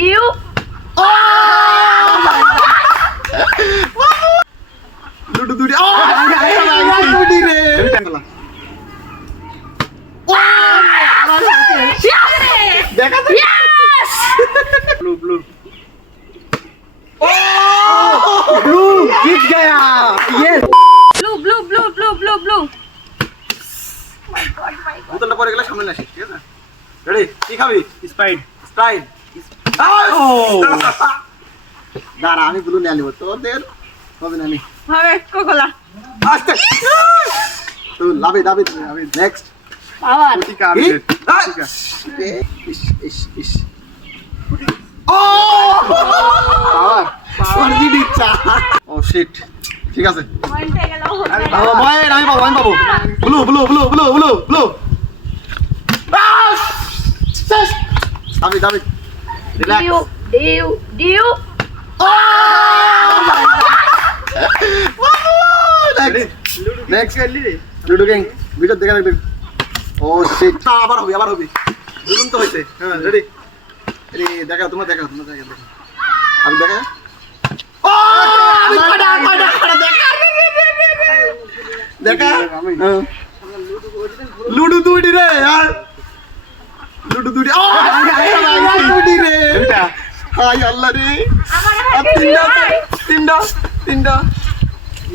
due ludo দুটি দুটি রে দেখা ब्लू ब्लू ब्लू जीत गया yes blue blue blue blue blue blue বোতলটা পরে গেলে সামনে আসি ঠিক আছে রেডি কি খাবি স্প্রাইট স্প্রাইট দাঁড়া আমি ব্লু নিয়ে নিব তোদের হবে না নি হবে কোকোলা আস্তে তো লাভে দাবি তুমি আমি নেক্সট আবার ঠিক আছে ইস ইস ইস ও পাওয়ার সরজি দিচ্ছা ও শিট ঠিক আছে পয়েন্টে গেল বাবা বয় আমি পাবো blue blue blue blue blue blue দাবি দাবি রিল্যাক্স ডিউ ডিউ ডিউ নেক্সট লুডো গ্যাং ভিডিও দেখা দেখবে ও শিট আবার হবে দুজন তো হইছে হ্যাঁ রেডি রে দেখা তোমার দেখা আমি দেখা ও আমি কড়া দেখা লুডো দুটি রে यार লুডো দুটি ও দুটি রে হাই আল্লাহ রে আর তিনটা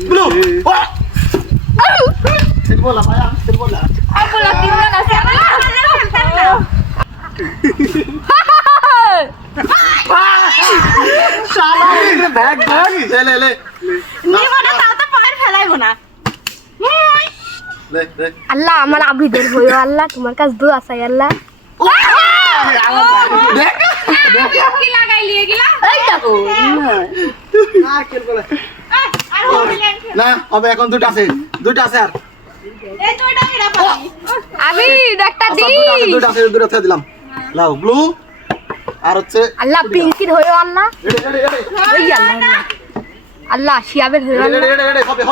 ব্লু তেল বলা ভাইয়া তেল বলা আপুলা তিনজন আছে শালা ব্যাগ লে নিবানা তাও তো পার ফেলাইবো না লে আল্লাহ আমার আবিদের হইও আল্লাহ তোমার কাছে দোয়া চাই আল্লাহ দেখ কি লাগাইলি এগুলা এই দেখো আর খেল বলা আর হইলেন না হবে এখন দুটো আছে আর এই তোটা মেরা পাবি আমি একটা দি দুটো আছে দিলাম লাও ব্লু আর হচ্ছে আল্লাহ পিঙ্কির হইও আল্লাহ রেডি ওই আল্লাহ আল্লাহ শিয়াবের হইও আল্লাহ রেডি হবে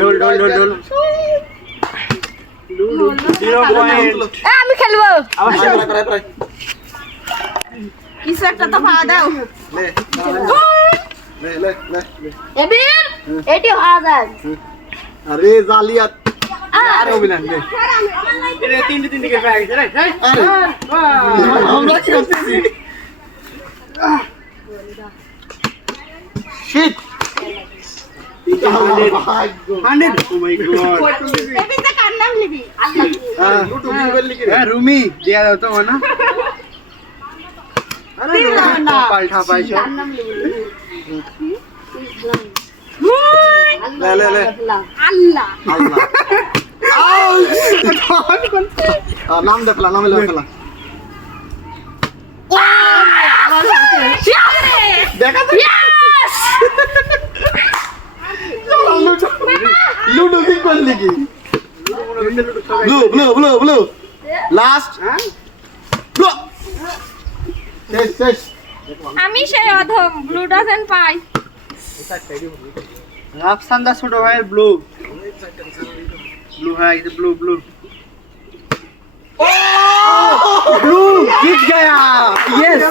দুটো ঢোল 0 পয়েন্ট এ আমি খেলবো কিছু একটা তো পাওয়া দাও লে এবির এটি হওয়া যায় আরে জালিয়াত আর হবে না এটা তিনটে কে পাই গেছে রে আমরা কি করতেছি শিট 100 ও মাই গড এবিতে কার নাম নিবি আল্লাহ লুটু কি বললি কি হ্যাঁ রুমি দিয়া দাও তো না আরে না পাল্টা পাইছো কার নাম নিবি লে আল্লাহ আল্লাহ নাম দেখলা দেখা লুডো কি করলি কি ব্লু লাস্ট ব্লু শেষ আমি সেই অধম ব্লু ডাজেন্ট পাই রাফসান্দা ছোট ভাইয়ের ব্লু হ্যাঁ এটা ব্লু ब्लू जीत गया यस